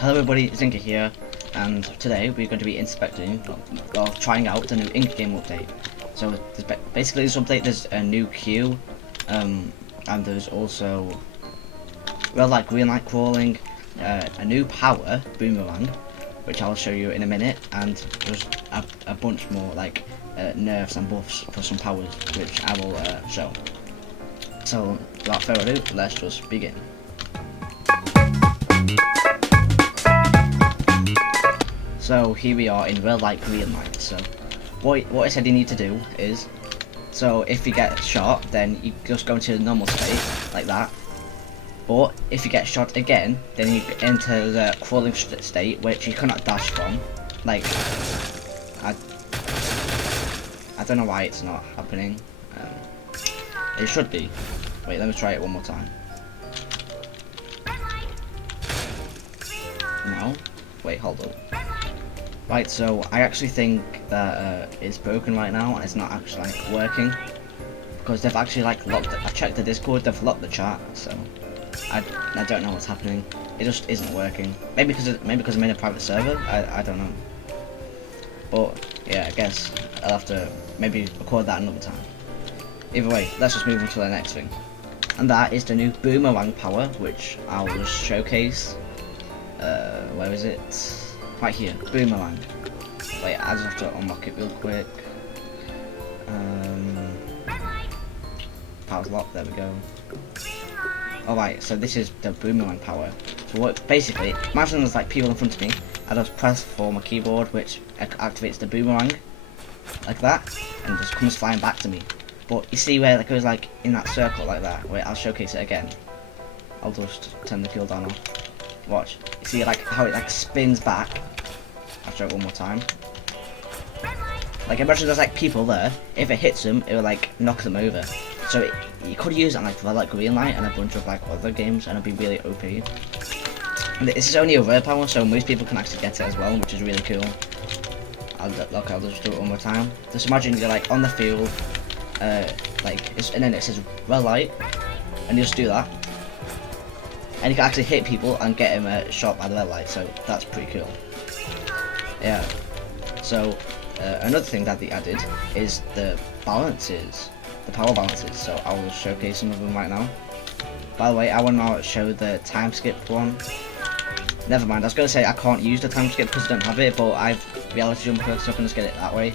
Hello everybody, Zinka here, and today we're going to be inspecting or trying out the new in-game update. So basically this update, there's a new queue, and there's also green light crawling, a new power, boomerang, which I'll show you in a minute, and there's a bunch more nerfs and buffs for some powers, which I will show. So without further ado, let's just begin. So here we are in real light green light. So what I said you need to do is, so if you get shot, then you just go into the normal state like that. But if you get shot again, then you enter the crawling state, which you cannot dash from. Like I don't know why it's not happening. It should be. Wait, let me try it one more time. No. Wait, hold on. Right, so I actually think that it's broken right now and it's not actually working, because they've actually locked it. I've checked the Discord, they've locked the chat, so I don't know what's happening. It just isn't working. Maybe because I'm in a private server. I don't know. But yeah, I guess I'll have to maybe record that another time. Either way, let's just move on to the next thing, and that is the new boomerang power, which I'll just showcase. Where is it? Right here, boomerang. Wait, I just have to unlock it real quick. Power's locked, there we go. Alright, so this is the boomerang power. So what, basically, imagine there's people in front of me, I just press for my keyboard, which activates the boomerang, like that, and it just comes flying back to me. But you see where it goes in that circle like that? Wait, I'll showcase it again. I'll just turn the cooldown off. Watch. You see how it spins back. I'll show it one more time. Imagine there's people there. If it hits them, it will knock them over. So you could use it for green light and a bunch of other games, and it'd be really OP. And this is only a rare power, so most people can actually get it as well, which is really cool. I'll just do it one more time. Just imagine you're on the field, and then it says red light, and you just do that. And you can actually hit people and get them shot by the red light, so that's pretty cool. Yeah. So another thing that they added is the balances, the power balances. So I will showcase some of them right now. By the way, I will now show the time skip one. Never mind. I was going to say I can't use the time skip because I don't have it, but I've reality jumper, so I can just get it that way.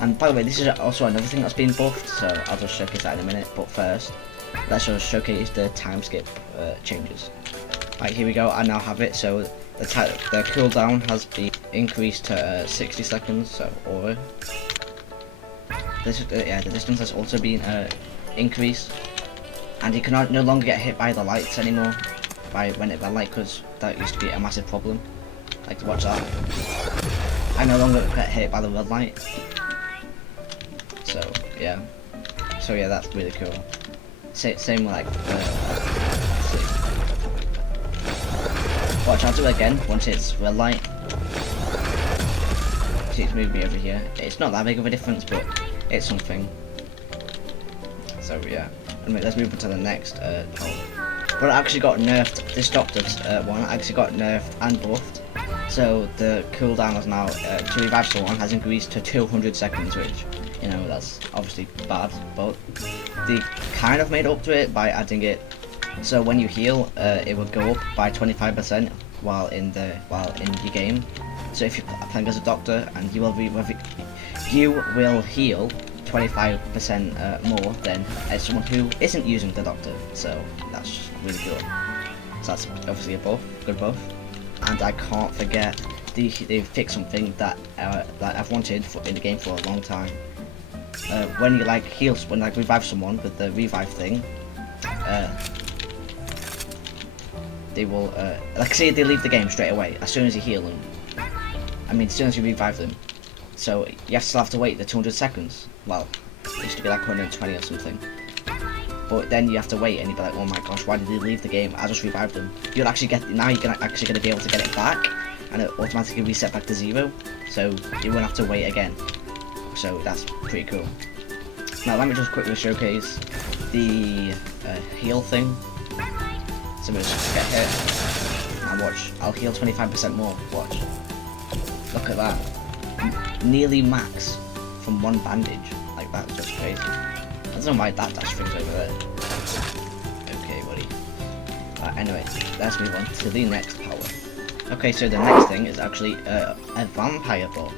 And by the way, this is also another thing that's been buffed, so I'll just showcase that in a minute. But first, let's just showcase the time skip changes. Right, here we go. I now have it. So the cooldown has been increased to 60 seconds. So over. The distance has also been increased, and you cannot no longer get hit by the lights anymore. When it red light, because that used to be a massive problem. Watch that. I no longer get hit by the red light. So yeah. So yeah, that's really cool. Same watch, I'll do it again once it's red light. See, it's moved me over here. It's not that big of a difference, but it's something. So yeah. Anyway, let's move on to the next power. But it actually got nerfed. This doctor's one actually got nerfed and buffed. So the cooldown is now to revive someone has increased to 200 seconds, which, you know, that's obviously bad, but they kind of made up to it by adding it. So when you heal, it will go up by 25% while in your game. So if you're playing as a doctor, and you will heal 25% more than as someone who isn't using the doctor. So that's really cool. So that's obviously a buff, good buff. And I can't forget they fixed something that I've wanted in the game for a long time. When you revive someone with the revive thing, they will say they leave the game straight away as soon as you heal them. I mean, as soon as you revive them. So you still have to wait the 200 seconds. Well, it used to be 120 or something. But then you have to wait, and you'll be like, oh my gosh, why did they leave the game? I just revived them. You'll actually get now. You're actually going to be able to get it back, and it automatically reset back to 0. So you won't have to wait again. So that's pretty cool. Now let me just quickly showcase the heal thing. So we just get hit, and And watch, I'll heal 25% more. Watch. Look at that. Nearly max from one bandage. Like, that's just crazy. I don't know why that dash thing's over there. Okay, buddy. Anyway, let's move on to the next power. Okay, so the next thing is actually a vampire buff.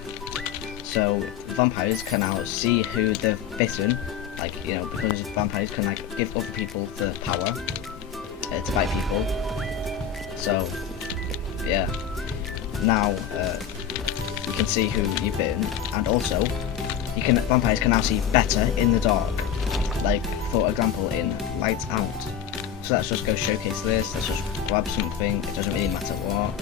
So vampires can now see who they've bitten, like, you know, because vampires can like give other people the power to bite people. So yeah, now you can see who you've bitten, and also vampires can now see better in the dark. Like for example in lights out. So let's just go showcase this. Let's just grab something. It doesn't really matter what.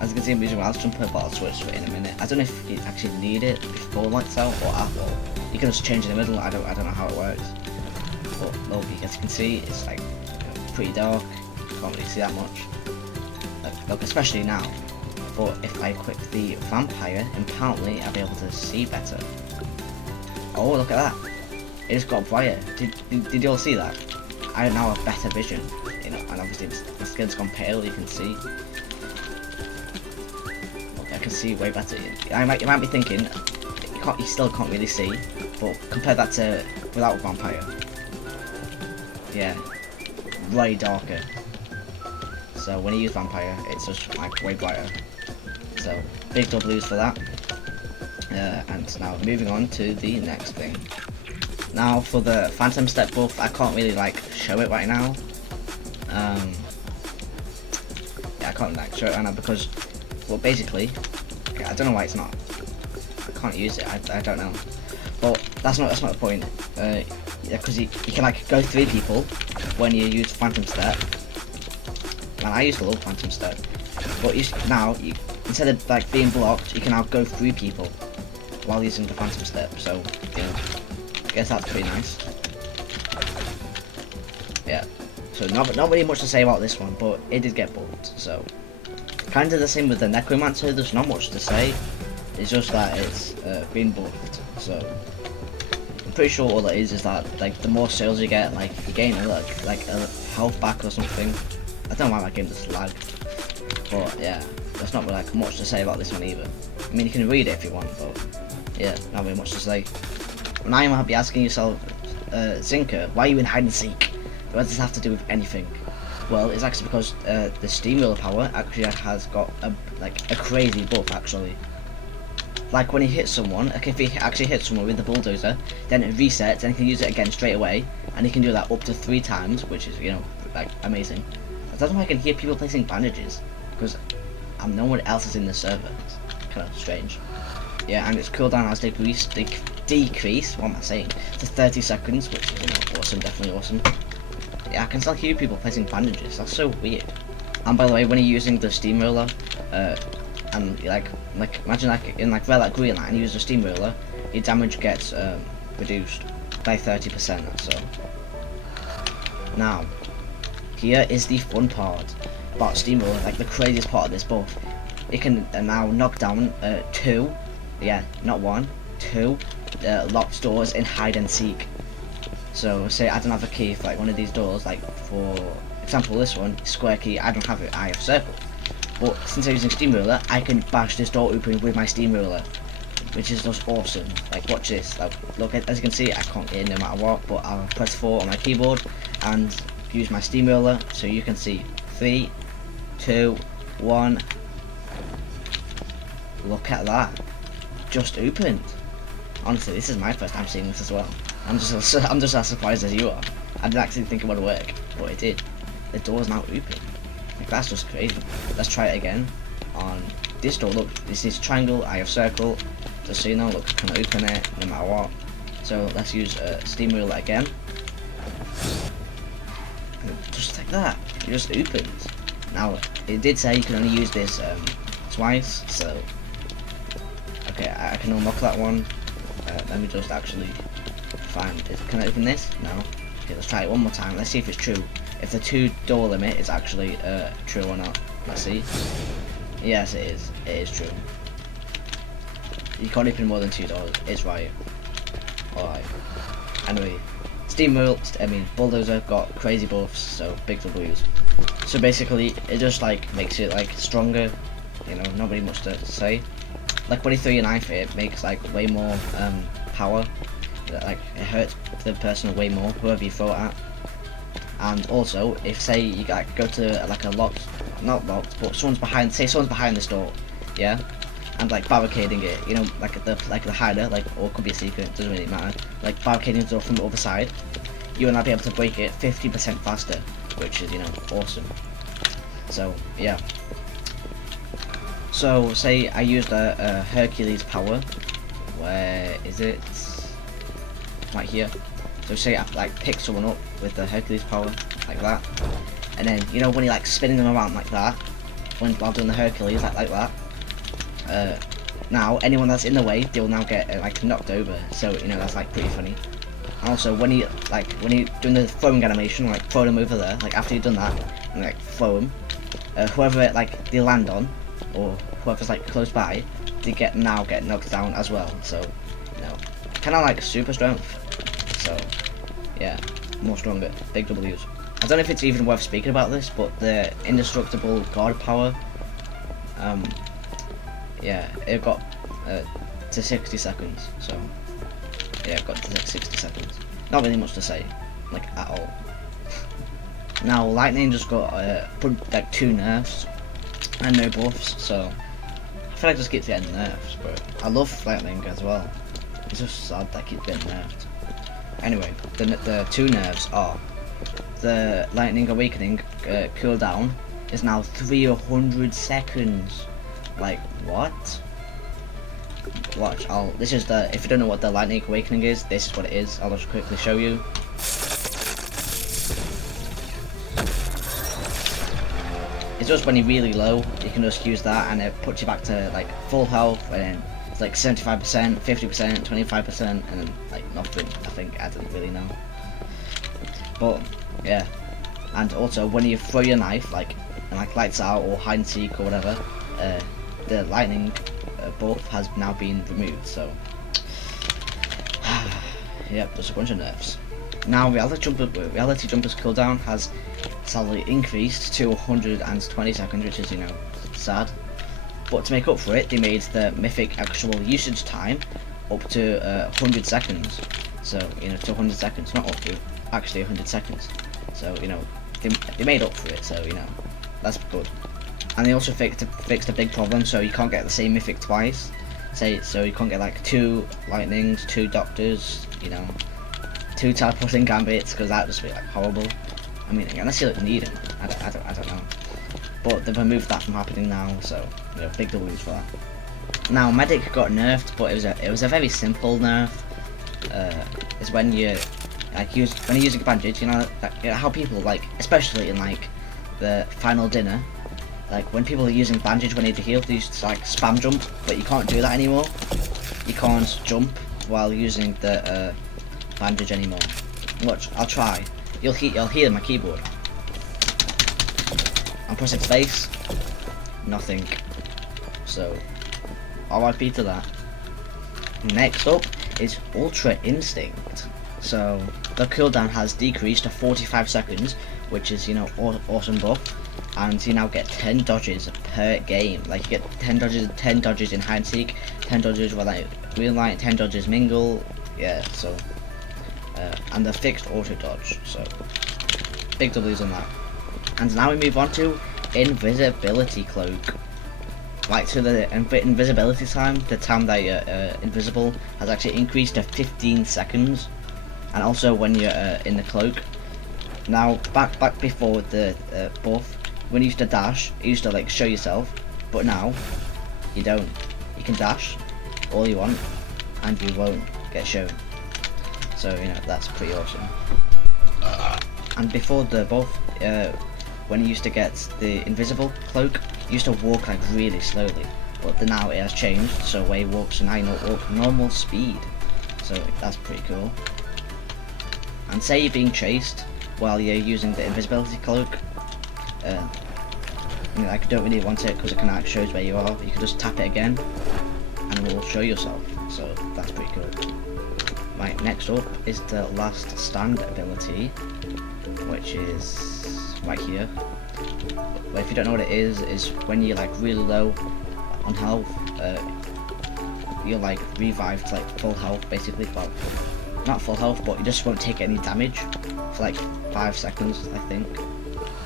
As you can see, I'm using I'll jump but I'll switch in a minute. I don't know if you actually need it before lights out or after. You can just change in the middle. I don't know how it works. But look, as you can see, it's like pretty dark. Can't really see that much. Look, especially now. But if I equip the vampire, apparently I'll be able to see better. Oh, look at that! It just got brighter. Did you all see that? I now have better vision, you know, and obviously my skin's gone pale. You can see. I can see way better. You might be thinking, you still can't really see, but compare that to without vampire. Yeah, way darker. So when you use vampire, it's just like way brighter. So big W's for that. And now moving on to the next thing. Now for the Phantom Step buff, I can't really like show it right now. Yeah, I can't like show it right now because, well, basically, okay, I don't know why it's not. I can't use it. I don't know. But that's not the point. Yeah, because you can like go 3 people when you use Phantom Step. Man, I used to love Phantom Step, but instead of like being blocked, you can now go 3 people while using the Phantom Step. So yeah, I guess that's pretty nice. Yeah. So not really much to say about this one, but it did get buffed. So kind of the same with the Necromancer. There's not much to say. It's just that it's been buffed. So I'm pretty sure all it is that like the more sales you get, like you gain like a health back or something. I don't know why my game just lagged, but yeah, there's not really like much to say about this one either. I mean, you can read it if you want, but yeah, not really much to say. Now you might be asking yourself, Zinker, why are you in hide and seek? What does this have to do with anything? Well, it's actually because the steamroller power actually has got a crazy buff actually. Like when he hits someone, like if he actually hits someone with the bulldozer, then it resets and he can use it again straight away, and he can do that up to 3 times, which is, you know, like amazing. That's why I can hear people placing bandages, because no one else is in the server. It's kind of strange. Yeah, and its cooldown has decreased, what am I saying, to 30 seconds, which is, you know, awesome, definitely awesome. Yeah, I can still hear people placing bandages. That's so weird. And by the way, when you're using the steamroller, and like imagine like in like red light, green light, and you use the steamroller, your damage gets reduced by 30%. So now, here is the fun part about steamroller, like the craziest part of this buff. It can now knock down 2, yeah, not 1, 2 locked doors in hide and seek. So say I don't have a key for like one of these doors, like for example this one, square key, I don't have it, I have circle. But since I'm using steamroller, I can bash this door open with my steamroller, which is just awesome. Like watch this, like, look, as you can see, I can't get in no matter what, but I'll press 4 on my keyboard and use my steamroller, so you can see 3, 2, 1. Look at that, just opened. Honestly, this is my first time seeing this as well. I'm just as surprised as you are. I didn't actually think it would work, but it did. The door's now open. Like, that's just crazy. Let's try it again on this door. Look, this is triangle, I have circle. Just so you know, look, I can open it no matter what. So let's use steamroller again. Just like that, it just opens. Now, it did say you can only use this twice, so okay, I can unlock that one. Let me just actually find it. Can I open this? No. Okay, let's try it one more time. Let's see if it's true. If the 2 door limit is actually true or not. Let's see. Yes, it is. It is true. You can't open more than 2 doors. It's right. Alright. Anyway, Bulldozer got crazy buffs, so big W's. So basically, it just like makes it like stronger. You know, not really much to say. Like when you throw your knife, it makes like way more power. Like it hurts the person way more, whoever you throw it at. And also, if say you like go to like a locked, not locked, but someone's behind, say someone's behind this door, yeah, and like barricading it, you know, like the hider, like, or it could be a secret, it doesn't really matter. Like barricading the door from the other side, you will now be able to break it 50% faster, which is, you know, awesome. So yeah. So say I used a Hercules power. Where is it? Right here. So say I like pick someone up with the Hercules power like that, and then you know when you're like spinning them around like that, while doing the Hercules like that. Now anyone that's in the way, they'll now get like knocked over. So you know that's like pretty funny. And also when you're doing the throwing animation, like throw them over there, like after you've done that, and like throw them, whoever like they land on, or whoever's like close by, they now get knocked down as well. So you know, kind of like super strength. So yeah, more stronger, big W's. I don't know if it's even worth speaking about this, but the indestructible god power, yeah, it got to 60 seconds. So yeah, it got to like 60 seconds. Not really much to say, like at all. Now lightning just got like 2 nerfs and no buffs, so I feel like just keeps getting nerfs. But I love lightning as well. It's just sad that keeps getting nerfed. Anyway, the 2 nerfs are the Lightning Awakening cooldown is now 300 seconds. Like what? Watch. This is the. If you don't know what the Lightning Awakening is, this is what it is. I'll just quickly show you. It's just when you're really low, you can just use that, and it puts you back to like full health, and then it's like 75%, 50%, 25%, and then like nothing. I think I don't really know. But yeah, and also when you throw your knife, like and like lights out or hide and seek or whatever, the lightning buff has now been removed. So yep, just a bunch of nerfs. Now reality jumper's cooldown has sadly increased to 120 seconds, which is, you know, sad. But to make up for it, they made the mythic actual usage time up to 100 seconds. So you know, to 100 seconds, not up to, actually 100 seconds. So you know, they made up for it. So you know, that's good. And they also fixed a big problem, so you can't get the same mythic twice. So you can't get like 2 lightnings, 2 doctors, you know, 2 teleporting gambits, because that would just be like horrible. I mean, unless you like need them, I don't know. But they've removed that from happening now, so you know, big W's for that. Now medic got nerfed, but it was a very simple nerf. It's when you like when you're using a bandage, you know, how people like, especially in like the final dinner, like when people are using bandage when they need to heal, they used to like spam jump, but you can't do that anymore. You can't jump while using the bandage anymore. Watch, I'll try. You'll hear my keyboard. I'm pressing space. Nothing. So RIP to that. Next up is Ultra Instinct. So the cooldown has decreased to 45 seconds, which is, you know, awesome buff. And you now get 10 dodges per game. Like you get 10 dodges in hide and seek, 10 dodges with like green light, 10 dodges mingle. Yeah, so and the fixed auto dodge. So big W's on that. And now we move on to invisibility cloak. Right, so the invisibility time, the time that you're invisible, has actually increased to 15 seconds. And also when you're in the cloak. Now back before the buff, when you used to dash, it used to like show yourself, but now you don't. You can dash all you want, and you won't get shown. So you know, that's pretty awesome. And before the buff, when you used to get the invisible cloak, you used to walk like really slowly, but now it has changed, so where you walk, so now you walk normal speed. So that's pretty cool. And say you're being chased while you're using the invisibility cloak, you know, like, don't really want it because it kind of shows where you are. You can just tap it again and it will show yourself. So that's pretty cool. Right, next up is the last stand ability, which is right here. Well, if you don't know what it is when you're like really low on health, you're like revived to like full health basically. Well, not full health, but you just won't take any damage for like 5 seconds, I think.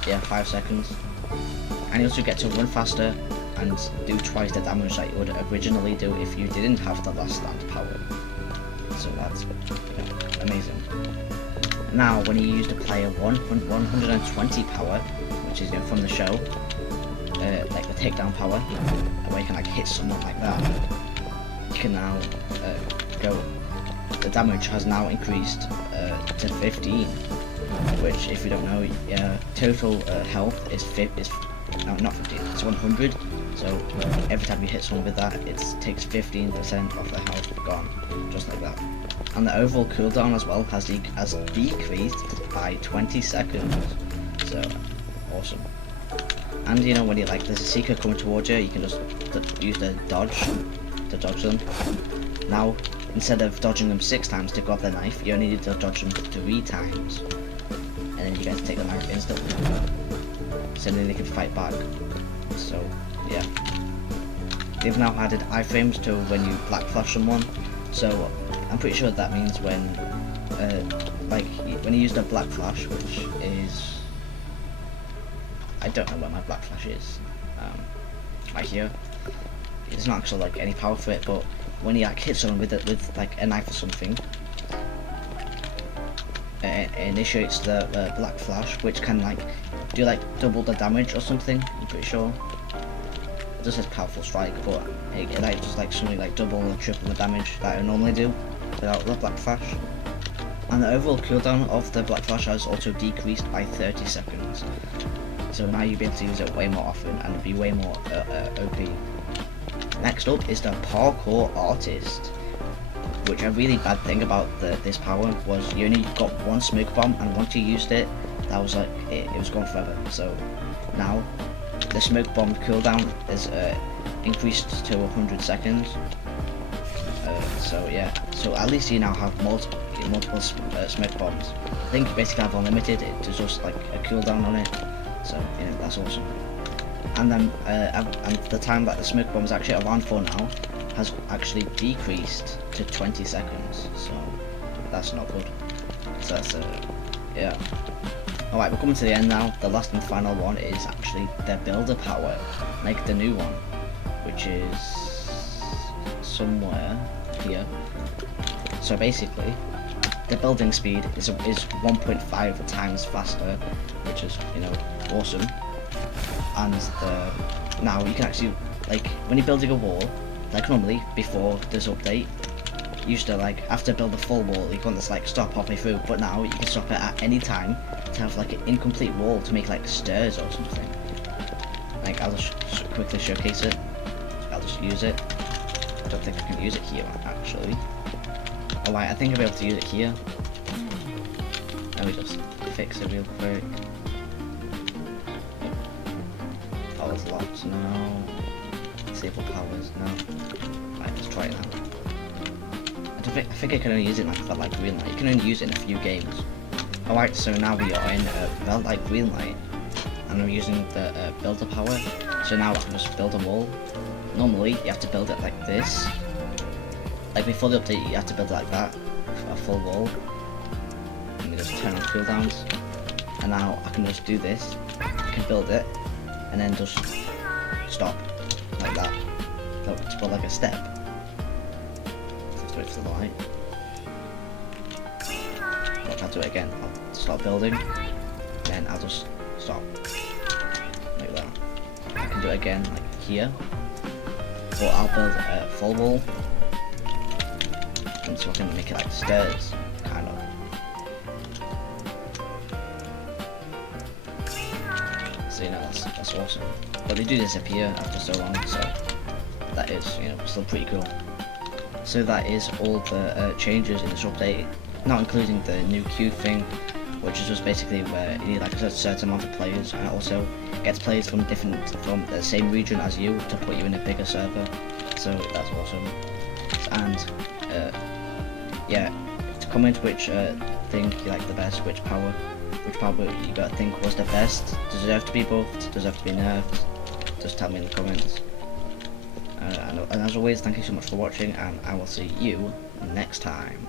Yeah, 5 seconds. And you also get to run faster and do twice the damage that you would originally do if you didn't have the last stand power. So that's amazing. Now, when you use the player 120 power, which is from the show, like the takedown power, where you can like hit someone like that, you can now go. The damage has now increased to 15, which, if you don't know, total health is no, not 15, it's 100. So every time you hit someone with that, it takes 15% off the health gone, just like that. And the overall cooldown as well has decreased by 20 seconds. So awesome. And you know, when you like there's a seeker coming towards you, you can just use the dodge to dodge them. Now, instead of dodging them 6 times to grab the knife, you only need to dodge them 3 times, and then you get to take the knife instantly. So then they can fight back. So yeah, they've now added iframes to when you black flash someone. So I'm pretty sure that means when when you use the black flash, which is, I don't know where my black flash is, right here. There's not actually like any power for it, but when you like hit someone with like a knife or something, it initiates the black flash, which can like do like double the damage or something. I'm pretty sure. It just says powerful strike, but it like just like something like double or triple the damage that I normally do without the black flash. And the overall cooldown of the black flash has also decreased by 30 seconds. So now you'll be able to use it way more often and be way more OP. Next up is the parkour artist, which a really bad thing about this power was you only got 1 smoke bomb, and once you used it, that was like it was gone forever. So now the smoke bomb cooldown is increased to 100 seconds. So yeah, so at least you now have multiple smoke bombs. I think you basically have unlimited. It's just like a cooldown on it. So yeah, that's awesome. And then and the time that the smoke bomb is actually around for now has actually decreased to 20 seconds. So that's not good. So that's yeah. Alright, we're coming to the end now. The last and final one is actually the builder power, like the new one, which is somewhere here. So basically, the building speed is 1.5 times faster, which is, you know, awesome. And now you can actually, like, when you're building a wall, like normally before this update, you used to like have to build a full wall. You can't just like stop halfway through, but now you can stop it at any time to have like an incomplete wall to make like stairs or something. Like, I'll just quickly showcase it. I'll just use it. I don't think I can use it here actually. Alright, I think I'll be able to use it here. Let me just fix it real quick. Powers locked, no. Disable powers, no. Right, let's try it now. I think I can only use it like for like green light. You can only use it in a few games. Alright, so now we are in red light, green light, and I'm using the builder power. So now I can just build a wall. Normally you have to build it like this. Like before the update, you have to build it like that, for a full wall. Let me just turn on cooldowns, and now I can just do this. I can build it, and then just stop like that. So it's called like a step. Wait for the light. Look, I'll do it again. I'll start building, then I'll just stop like that. I can do it again, like here, or I'll build a full wall, and so I can make it like stairs, kind of. So you know, that's awesome. But they do disappear after so long, so that is, you know, still pretty cool. So that is all the changes in this update, not including the new queue thing, which is just basically where you need like a certain amount of players, and it also gets players from the same region as you to put you in a bigger server. So that's awesome. And yeah, comment which thing you like the best, which power you gotta think was the best. Does it have to be buffed? Does it have to be nerfed? Just tell me in the comments. And as always, thank you so much for watching, and I will see you next time.